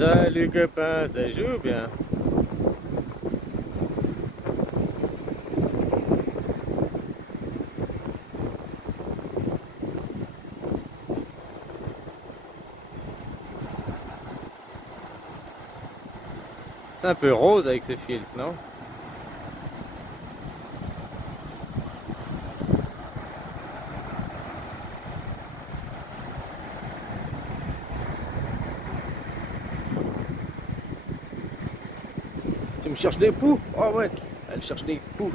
Salut copain, ça joue bien? C'est un peu rose avec ce filtre, non? Tu me cherches des poux? Oh ouais, elle cherche des poux.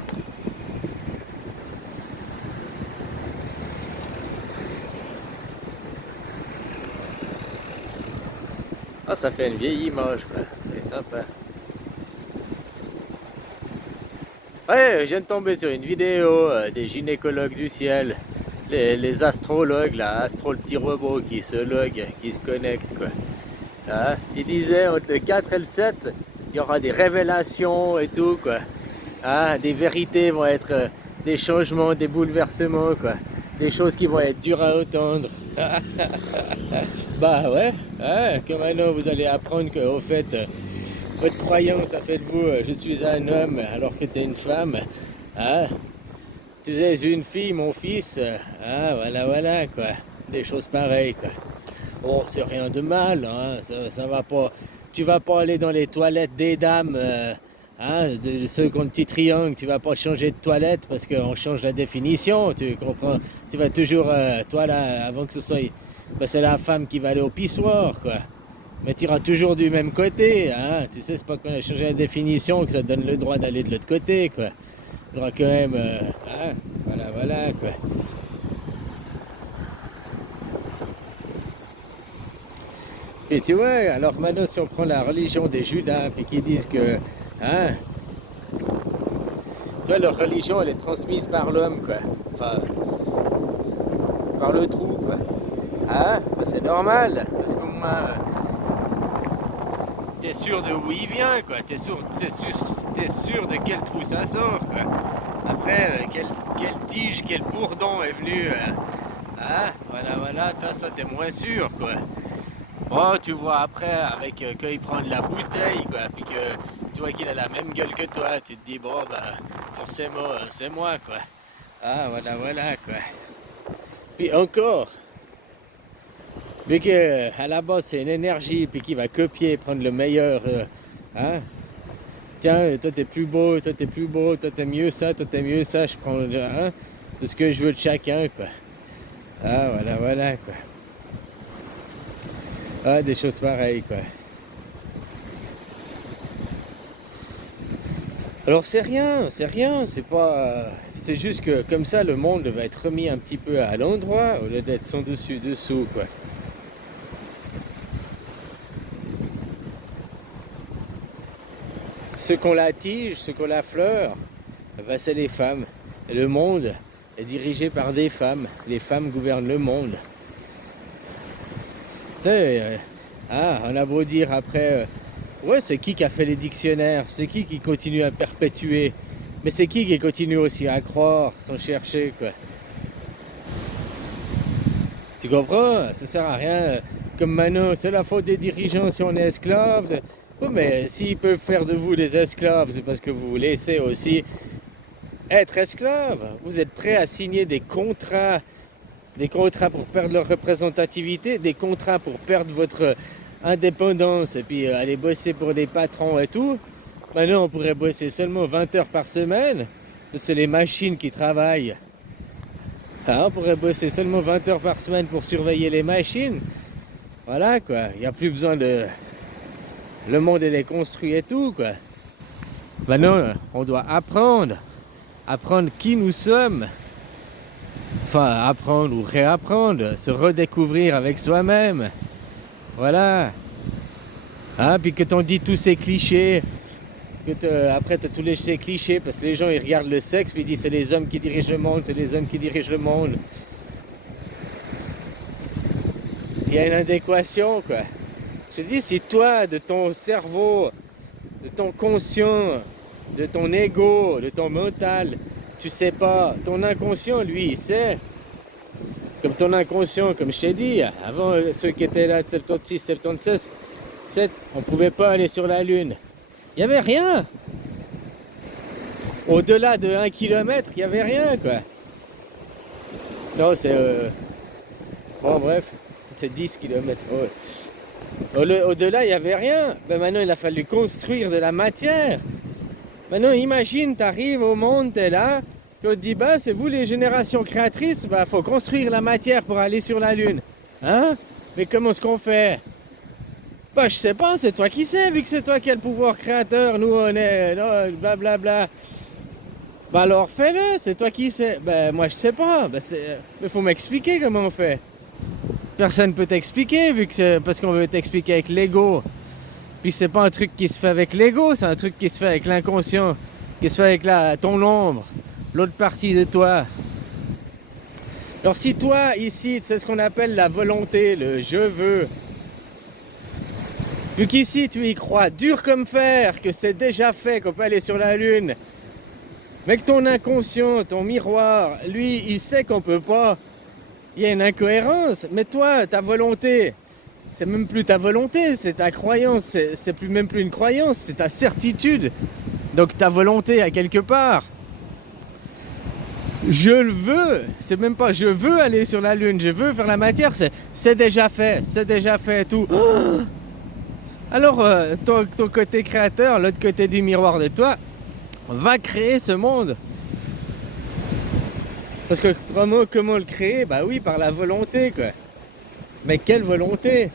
Ah, ça fait une vieille image, quoi. C'est sympa. Ouais, je viens de tomber sur une vidéo des gynécologues du ciel. Les astrologues, là, astro le petit robot qui se log, qui se connecte, quoi. Hein? Ils disaient entre le 4 et le 7, il y aura des révélations et tout, quoi. Hein? Des vérités vont être des changements, des bouleversements, quoi. Des choses qui vont être dures à entendre. Bah ouais, hein, que maintenant vous allez apprendre que, au fait, votre croyance a fait de vous, je suis un homme alors que tu es une femme. Hein? Tu es une fille, mon fils. Ah, voilà, quoi. Des choses pareilles, quoi. Bon, c'est rien de mal, hein. Ça va pas. Tu vas pas aller dans les toilettes des dames, hein, de ceux qui ont le petit triangle. Tu vas pas changer de toilette parce qu'on change la définition. Tu comprends? Tu vas toujours, toi là, avant que ce soit, ben, c'est la femme qui va aller au pissoir, quoi. Mais tu iras toujours du même côté, hein. Tu sais, c'est pas qu'on a changé la définition que ça te donne le droit d'aller de l'autre côté, quoi. Il faudra quand même, hein, voilà, quoi. Et tu vois, alors maintenant, si on prend la religion des Judas, puis qu'ils disent que, hein, tu vois, leur religion, elle est transmise par l'homme, quoi. Enfin, par le trou, quoi. Ah, ben c'est normal, parce que moi, t'es sûr de où il vient, quoi. T'es sûr de quel trou ça sort, quoi. Après, quelle tige, quel bourdon est venu, hein, voilà, toi, ça, t'es moins sûr, quoi. Oh, tu vois après, avec quand il prend de la bouteille, quoi, puis que tu vois qu'il a la même gueule que toi, tu te dis, bon, bah, forcément, c'est moi, quoi. Ah, voilà, quoi. Puis encore, vu que à la base c'est une énergie, puis qu'il va copier, prendre le meilleur, hein. Tiens, toi t'es plus beau, toi t'es plus beau, toi t'es mieux ça, toi t'es mieux ça, je prends, hein, de ce que je veux de chacun, quoi. Ah, voilà, quoi. Ah, des choses pareilles, quoi. Alors c'est rien, c'est pas, c'est juste que comme ça le monde va être remis un petit peu à l'endroit au lieu d'être son dessus dessous, quoi. Ceux qu'on la tige, ceux qu'on la fleur, bah, c'est les femmes. Et le monde est dirigé par des femmes. Les femmes gouvernent le monde. Tu sais, on a beau dire après, ouais, c'est qui a fait les dictionnaires? C'est qui continue à perpétuer? Mais c'est qui continue aussi à croire sans chercher, quoi? Tu comprends? Ça sert à rien. Comme maintenant, c'est la faute des dirigeants si on est esclave. Oh, mais s'ils peuvent faire de vous des esclaves, c'est parce que vous vous laissez aussi être esclave. Vous êtes prêt à signer des contrats pour perdre leur représentativité, des contrats pour perdre votre indépendance et puis aller bosser pour des patrons et tout. Maintenant, on pourrait bosser seulement 20 heures par semaine. C'est les machines qui travaillent. On pourrait bosser seulement 20 heures par semaine pour surveiller les machines. Voilà, quoi. Il n'y a plus besoin de... Le monde, il est construit et tout, quoi. Maintenant, on doit apprendre. Apprendre qui nous sommes. Enfin, apprendre ou réapprendre. Se redécouvrir avec soi-même. Voilà. Hein, puis que t'en dis tous ces clichés. Après, t'as tous ces clichés parce que les gens, ils regardent le sexe puis ils disent c'est les hommes qui dirigent le monde, c'est les hommes qui dirigent le monde. Il y a une adéquation, quoi. Je te dis, si toi, de ton cerveau, de ton conscient, de ton ego, de ton mental, tu sais pas, ton inconscient, lui, il sait. Comme ton inconscient, comme je t'ai dit, avant ceux qui étaient là de 76, 76, On pouvait pas aller sur la Lune. Il n'y avait rien. Au-delà de 1 kilomètre, il n'y avait rien, quoi. Non, c'est... Bon, bref, c'est 10 kilomètres. Ouais. Au-delà, il n'y avait rien. Ben maintenant, il a fallu construire de la matière. Maintenant, imagine, tu arrives au monde, tu es là, puis on te dit, bah, c'est vous les générations créatrices, bah, faut construire la matière pour aller sur la Lune. Hein? Mais comment est-ce qu'on fait? Bah, je sais pas, c'est toi qui sais, vu que c'est toi qui as le pouvoir créateur, nous, on est là, blablabla. Bah alors fais-le, c'est toi qui sais. Ben moi je sais pas, mais faut m'expliquer comment on fait. Personne peut t'expliquer vu que c'est parce qu'on veut t'expliquer avec l'ego. Puis c'est pas un truc qui se fait avec l'ego, c'est un truc qui se fait avec l'inconscient, qui se fait avec ton ombre, l'autre partie de toi. Alors si toi ici, c'est ce qu'on appelle la volonté, le je veux. Vu qu'ici tu y crois dur comme fer, que c'est déjà fait, qu'on peut aller sur la Lune. Mais que ton inconscient, ton miroir, lui, il sait qu'on peut pas. Il y a une incohérence. Mais toi, ta volonté, c'est même plus ta volonté, c'est ta croyance. C'est plus même plus une croyance, c'est ta certitude. Donc ta volonté à quelque part. Je le veux. C'est même pas je veux aller sur la Lune, je veux faire la matière. C'est déjà fait tout. Alors ton côté créateur, l'autre côté du miroir de toi, va créer ce monde. Parce que comment le créer? Bah oui, par la volonté, quoi. Mais quelle volonté?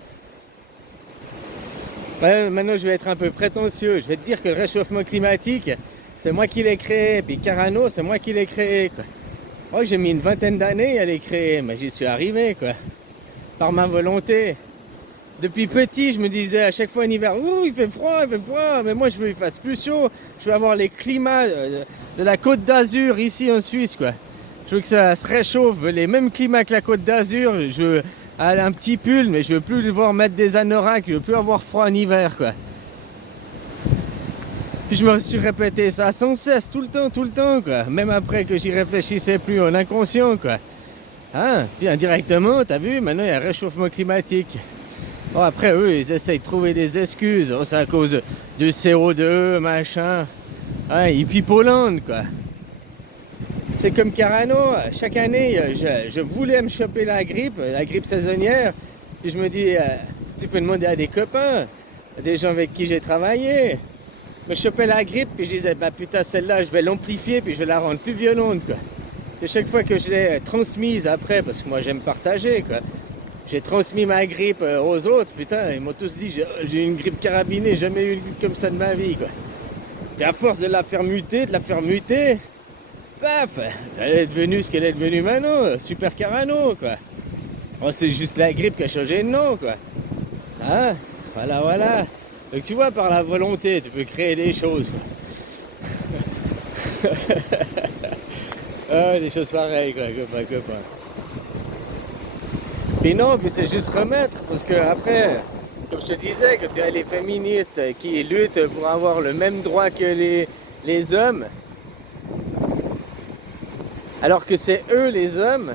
Ouais, maintenant, je vais être un peu prétentieux. Je vais te dire que le réchauffement climatique, c'est moi qui l'ai créé. Puis Carano, c'est moi qui l'ai créé, quoi. Moi, j'ai mis une vingtaine d'années à les créer, mais j'y suis arrivé, quoi. Par ma volonté. Depuis petit, je me disais à chaque fois en hiver, ouh, il fait froid, mais moi je veux qu'il fasse plus chaud. Je veux avoir les climats de la Côte d'Azur ici en Suisse, quoi. Je veux que ça se réchauffe, les mêmes climats que la Côte d'Azur. Je veux un petit pull, mais je veux plus devoir mettre des anoraks, je veux plus avoir froid en hiver, quoi. Puis je me suis répété ça sans cesse, tout le temps, quoi. Même après que j'y réfléchissais plus en inconscient, quoi. Hein? Puis indirectement, t'as vu, maintenant il y a un réchauffement climatique. Bon, après, eux, ils essayent de trouver des excuses. Oh, c'est à cause du CO2, machin. Ouais, hippie Poland, quoi. C'est comme Carano. Chaque année, je voulais me choper la grippe saisonnière. Puis je me dis, tu peux demander à des copains, à des gens avec qui j'ai travaillé. Me choper la grippe, puis je disais, bah putain, celle-là, je vais l'amplifier, puis je vais la rendre plus violente, quoi. Et chaque fois que je l'ai transmise après, parce que moi, j'aime partager, quoi. J'ai transmis ma grippe aux autres, putain, ils m'ont tous dit j'ai eu une grippe carabinée, jamais eu une grippe comme ça de ma vie, quoi. Et à force de la faire muter, paf, elle est devenue ce qu'elle est devenue maintenant, Super Carano, quoi. Oh, c'est juste la grippe qui a changé de nom, quoi. Hein? Voilà. Donc tu vois, par la volonté, tu peux créer des choses, quoi. Ah, des choses pareilles, quoi, copain. Puis non, puis c'est juste remettre, parce que après, comme je te disais, que tu as les féministes qui luttent pour avoir le même droit que les hommes, alors que c'est eux les hommes,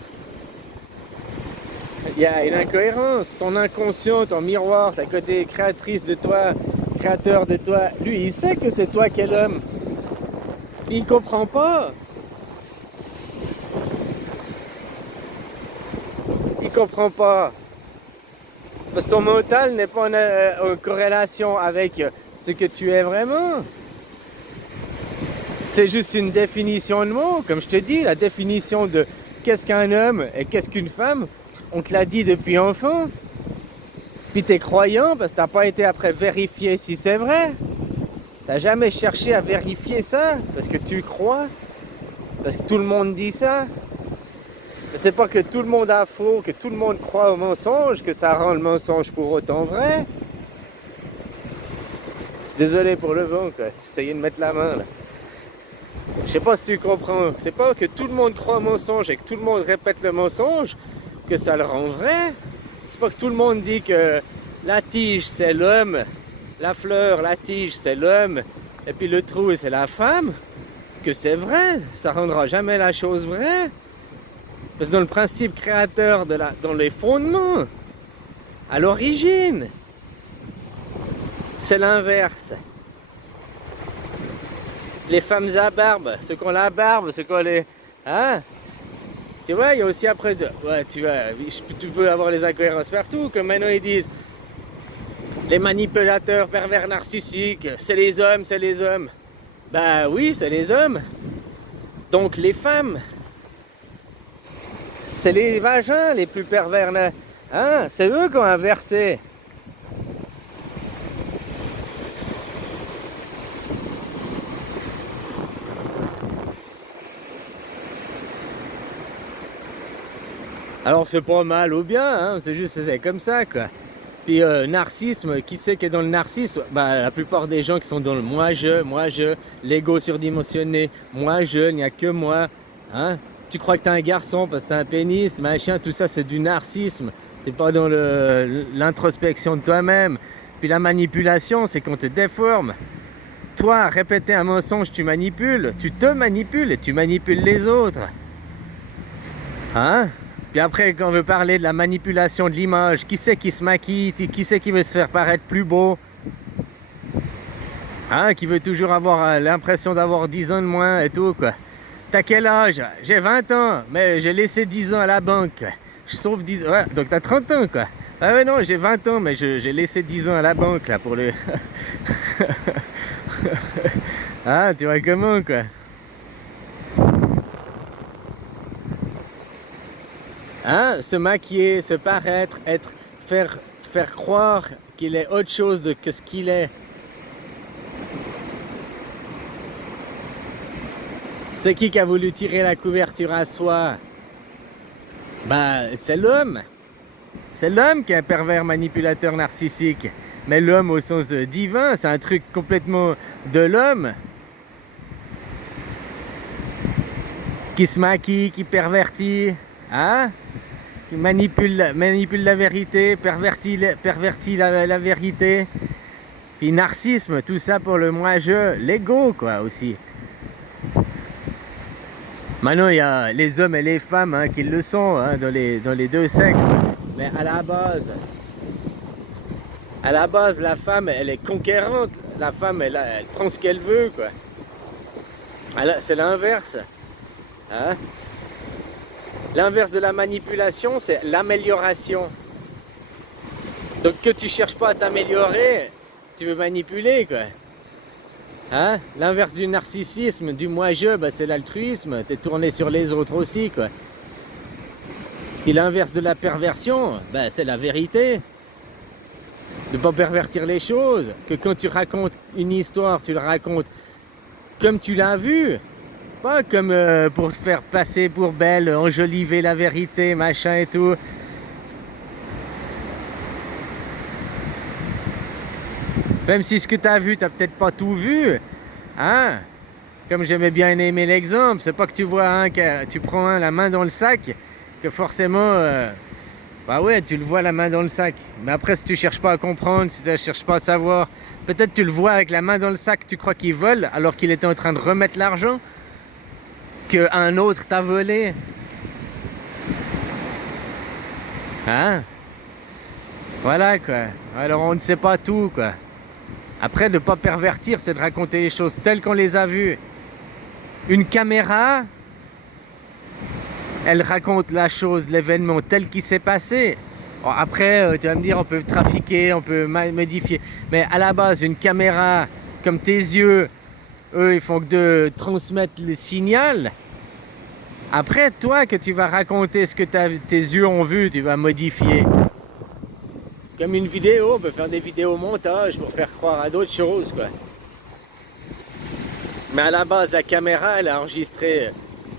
il y a une incohérence. Ton inconscient, ton miroir, ta côté créatrice de toi, créateur de toi, lui, il sait que c'est toi qui es l'homme. Il comprend pas. Il comprend pas. Parce que ton mental n'est pas en corrélation avec ce que tu es vraiment. C'est juste une définition de mots. Comme je te dis, la définition de qu'est-ce qu'un homme et qu'est-ce qu'une femme, on te l'a dit depuis enfant. Puis t'es croyant parce que t'as pas été après vérifier si c'est vrai. T'as jamais cherché à vérifier ça parce que tu crois. Parce que tout le monde dit ça. C'est pas que tout le monde a faux, que tout le monde croit au mensonge, que ça rend le mensonge pour autant vrai. Je suis désolé pour le vent, quoi. J'essayais de mettre la main, là. Je sais pas si tu comprends. C'est pas que tout le monde croit au mensonge et que tout le monde répète le mensonge, que ça le rend vrai. C'est pas que tout le monde dit que la tige, c'est l'homme, la fleur, la tige, c'est l'homme, et puis le trou, c'est la femme, que c'est vrai. Ça rendra jamais la chose vraie. Parce que dans le principe créateur, dans les fondements, à l'origine, C'est l'inverse. Les femmes à barbe, ceux qui ont la barbe, ceux qui ont les... Hein? Tu vois, il y a aussi après... Ouais, tu peux avoir les incohérences partout, comme maintenant ils disent. Les manipulateurs pervers narcissiques, c'est les hommes, c'est les hommes. Bah oui, c'est les hommes. Donc les femmes, c'est les vagins les plus pervers là. Hein? C'est eux qui ont inversé. Alors c'est pas mal ou bien, hein? C'est juste c'est comme ça quoi. Puis narcissisme, qui c'est qui est dans le narcissisme? Bah la plupart des gens qui sont dans le moi-je, l'ego surdimensionné, moi-je, il n'y a que moi. Hein? Tu crois que t'es un garçon parce que t'as un pénis, machin, tout ça c'est du narcissisme. T'es pas dans l'introspection de toi-même. Puis la manipulation, c'est qu'on te déforme. Toi, répéter un mensonge, tu manipules, tu te manipules et tu manipules les autres. Hein? Puis après, quand on veut parler de la manipulation de l'image, qui c'est qui se maquille, qui c'est qui veut se faire paraître plus beau? Hein? Qui veut toujours avoir l'impression d'avoir 10 ans de moins et tout, quoi. T'as quel âge? J'ai 20 ans, mais j'ai laissé 10 ans à la banque. Je sauve 10 ans. Ouais, donc t'as 30 ans, quoi. Ah ouais, non, j'ai 20 ans, mais j'ai laissé 10 ans à la banque, là, pour le... Ah, tu vois comment, quoi. Hein? Se maquiller, se paraître, faire croire qu'il est autre chose que ce qu'il est. C'est qui a voulu tirer la couverture à soi? Bah, c'est l'homme. C'est l'homme qui est un pervers manipulateur narcissique. Mais l'homme au sens divin, c'est un truc complètement de l'homme. Qui se maquille, qui pervertit. Hein? Qui manipule la vérité, pervertit la vérité. Puis narcissisme, tout ça pour le moi-je, l'ego quoi aussi. Maintenant il y a les hommes et les femmes hein, qui le sont hein, dans les deux sexes. Mais à la base la femme elle est conquérante. La femme elle prend ce qu'elle veut quoi. C'est l'inverse. Hein? L'inverse de la manipulation, c'est l'amélioration. Donc que tu cherches pas à t'améliorer, tu veux manipuler quoi. Hein? L'inverse du narcissisme, du moi-je, bah, c'est l'altruisme. T'es tourné sur les autres aussi quoi. Et l'inverse de la perversion, bah, c'est la vérité. De pas pervertir les choses. Que quand tu racontes une histoire, tu la racontes comme tu l'as vu. Pas comme pour te faire passer pour belle, enjoliver la vérité, machin et tout. Même si ce que tu as vu, tu n'as peut-être pas tout vu. Hein? Comme j'aimais bien aimer l'exemple, c'est pas que tu vois un, tu prends la main dans le sac, que forcément, bah ouais, tu le vois la main dans le sac. Mais après, si tu cherches pas à comprendre, si tu ne cherches pas à savoir, peut-être tu le vois avec la main dans le sac, tu crois qu'il vole alors qu'il était en train de remettre l'argent. Qu'un autre t'a volé. Hein? Voilà quoi. Alors on ne sait pas tout quoi. Après de ne pas pervertir, c'est de raconter les choses telles qu'on les a vues. Une caméra, elle raconte la chose, l'événement tel qu'il s'est passé. Bon, après, tu vas me dire, on peut trafiquer, on peut modifier. Mais à la base, une caméra, comme tes yeux, eux, ils font que de transmettre le signal. Après, toi, que tu vas raconter ce que tes yeux ont vu, tu vas modifier. Comme une vidéo, on peut faire des vidéos montage pour faire croire à d'autres choses, quoi. Mais à la base, la caméra, elle a enregistré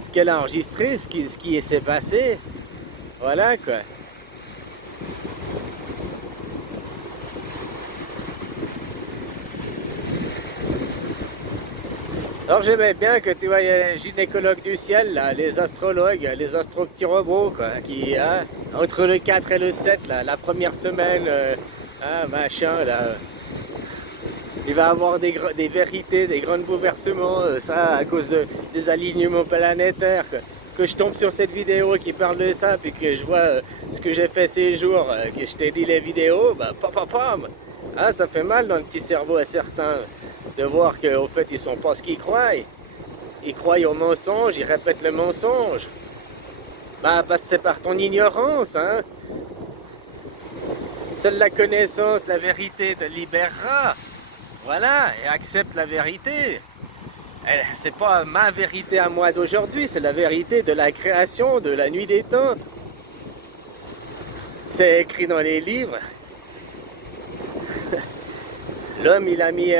ce qu'elle a enregistré, ce qui s'est passé. Voilà, quoi. Alors j'aimais bien que tu vois, il y a les gynécologues du ciel, là, les astrologues, les petits robots, quoi, qui, hein, entre le 4 et le 7, là, la première semaine, hein, machin, là, il va y avoir des vérités, des grands bouleversements, ça, à cause des alignements planétaires, quoi. Que je tombe sur cette vidéo qui parle de ça, puis que je vois ce que j'ai fait ces jours, que je t'ai dit les vidéos, bah, pam, pam, pam. Ah, ça fait mal dans le petit cerveau à certains de voir qu'au fait ils sont pas ce qu'ils croient. Ils croient au mensonge, ils répètent le mensonge. Bah, parce que c'est par ton ignorance, hein. Seule la connaissance, la vérité te libérera. Voilà, et accepte la vérité. C'est pas ma vérité à moi d'aujourd'hui, c'est la vérité de la création, de la nuit des temps. C'est écrit dans les livres. L'homme, il a mis...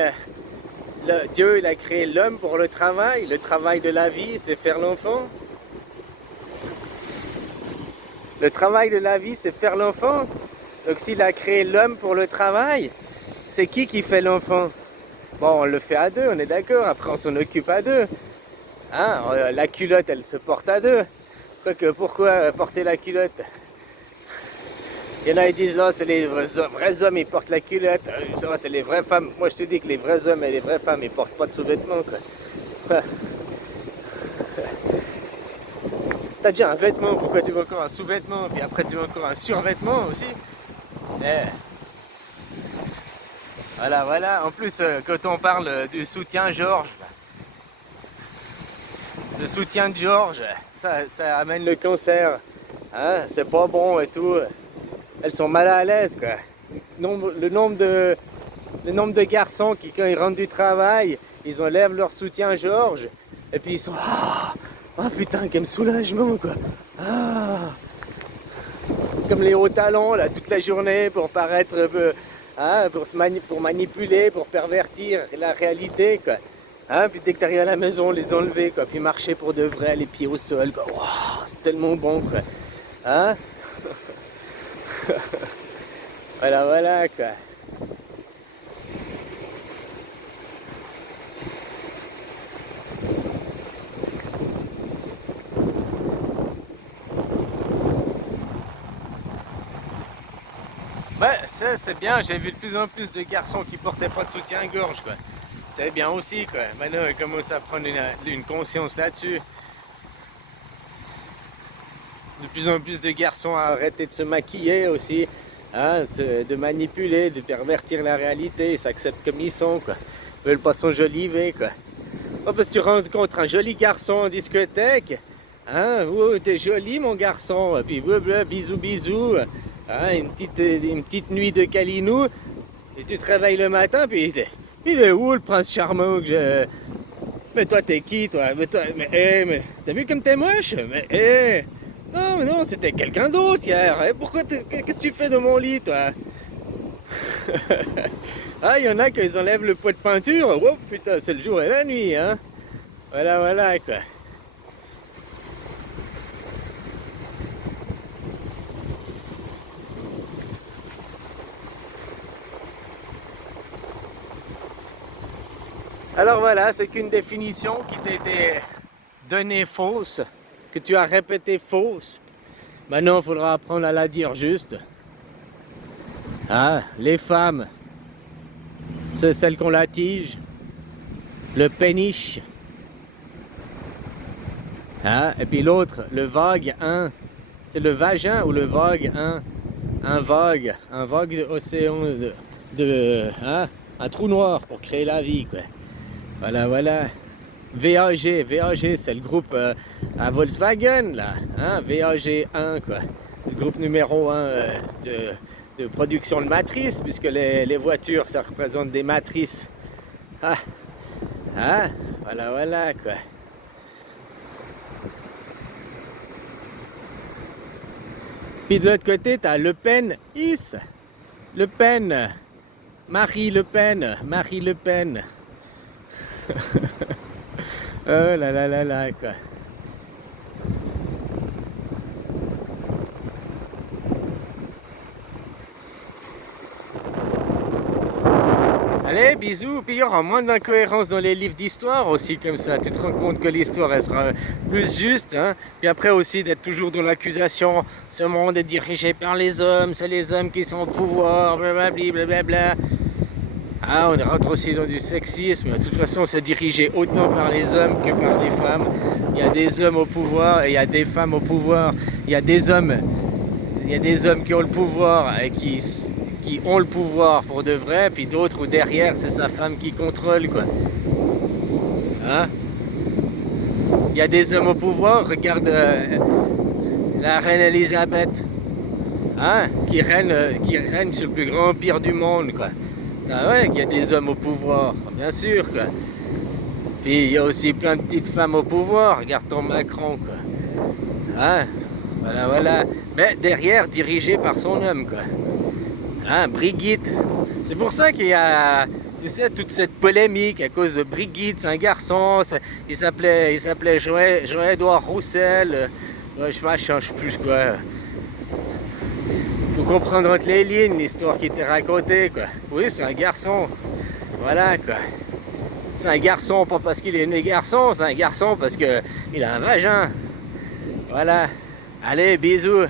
Dieu, il a créé l'homme pour le travail. Le travail de la vie, c'est faire l'enfant. Le travail de la vie, c'est faire l'enfant. Donc s'il a créé l'homme pour le travail, c'est qui fait l'enfant? Bon, on le fait à deux, on est d'accord. Après, on s'en occupe à deux. Hein? La culotte, elle se porte à deux. Quoique, pourquoi porter la culotte? Il y en a qui disent, là, c'est les vrais hommes, ils portent la culotte. C'est les vraies femmes. Moi, je te dis que les vrais hommes et les vraies femmes, ils portent pas de sous-vêtements, quoi. T'as déjà un vêtement, pourquoi tu veux encore un sous-vêtement? Puis après, tu veux encore un survêtement aussi. Voilà, voilà. En plus, quand on parle du soutien Georges, le soutien de Georges, ça amène le cancer. Hein? C'est pas bon et tout. Elles sont mal à l'aise, quoi. Le nombre de garçons qui, quand ils rentrent du travail, ils enlèvent leur soutien Georges. Et puis ils sont... Ah putain, quel soulagement, quoi. Ah. Comme les hauts talons, là, toute la journée pour paraître... pour manipuler, pour pervertir la réalité, quoi. Hein, puis dès que t'arrives à la maison, les enlever, quoi. Puis marcher pour de vrai, les pieds au sol, quoi. Wow, c'est tellement bon, quoi. Hein? Voilà, voilà, quoi. Ouais, ça c'est bien, j'ai vu de plus en plus de garçons qui portaient pas de soutien-gorge, quoi. C'est bien aussi, quoi. Maintenant, ils commencent à prendre une conscience là-dessus. De plus en plus de garçons à arrêter de se maquiller aussi, hein, de manipuler, de pervertir la réalité, ils s'acceptent comme ils sont, quoi. Ils veulent pas s'enjoliver, quoi. Oh, parce que tu rencontres un joli garçon en discothèque, hein, oh, t'es joli mon garçon, puis blablabla, bisous bisous, hein, une petite nuit de câlinou, et tu te réveilles le matin, puis il est où le prince charmant que je... Mais toi t'es qui toi? Mais t'as vu comme t'es moche? Non mais non, c'était quelqu'un d'autre hier. Pourquoi qu'est-ce que tu fais de mon lit toi? Ah, il y en a qui enlèvent le pot de peinture. Oh putain, c'est le jour et la nuit, hein. Voilà, voilà, quoi. Alors voilà, c'est qu'une définition qui t'a été donnée fausse, que tu as répétée fausse. Maintenant, il faudra apprendre à la dire juste. Ah, les femmes, c'est celles qu'on la tige, le péniche. Ah, et puis l'autre, le vague 1, c'est le vagin ou le vague 1? Un vague océan hein, un trou noir pour créer la vie, quoi. Voilà, voilà. VAG, c'est le groupe à Volkswagen, là. Hein, VAG 1, quoi. Le groupe numéro 1 de production de matrices, puisque les voitures, ça représente des matrices. Ah, ah, voilà, voilà, quoi. Puis de l'autre côté, tu as Le Pen, Le Pen, Marie Le Pen, Marie Le Pen. Oh là là là là, quoi. Allez, bisous. Puis il y aura moins d'incohérences dans les livres d'histoire aussi, comme ça. Tu te rends compte que l'histoire, elle sera plus juste. Hein. Puis après aussi, d'être toujours dans l'accusation. Ce monde est dirigé par les hommes. C'est les hommes qui sont au pouvoir. Blablabla. Blablabla. Ah, on rentre aussi dans du sexisme. De toute façon, c'est dirigé autant par les hommes que par les femmes. Il y a des hommes au pouvoir et il y a des femmes au pouvoir. Il y a des hommes qui ont le pouvoir et qui qui ont le pouvoir pour de vrai, puis d'autres où derrière c'est sa femme qui contrôle, quoi. Hein? Il y a des hommes au pouvoir, regarde la reine Elisabeth, hein? Qui règne sur le plus grand empire du monde, quoi. Ah ouais, qu'il y a des hommes au pouvoir, bien sûr, quoi. Puis il y a aussi plein de petites femmes au pouvoir, regarde ton Macron, quoi. Hein? Voilà, voilà. Mais derrière, dirigé par son homme, quoi. Hein, Brigitte. C'est pour ça qu'il y a, tu sais, toute cette polémique à cause de Brigitte, c'est un garçon, il s'appelait Jean-Édouard Roussel, je sais plus quoi. Faut comprendre entre les lignes l'histoire qui était racontée, quoi. Oui, c'est un garçon. Voilà, quoi. C'est un garçon, pas parce qu'il est né garçon, c'est un garçon parce qu'il a un vagin. Voilà. Allez, bisous.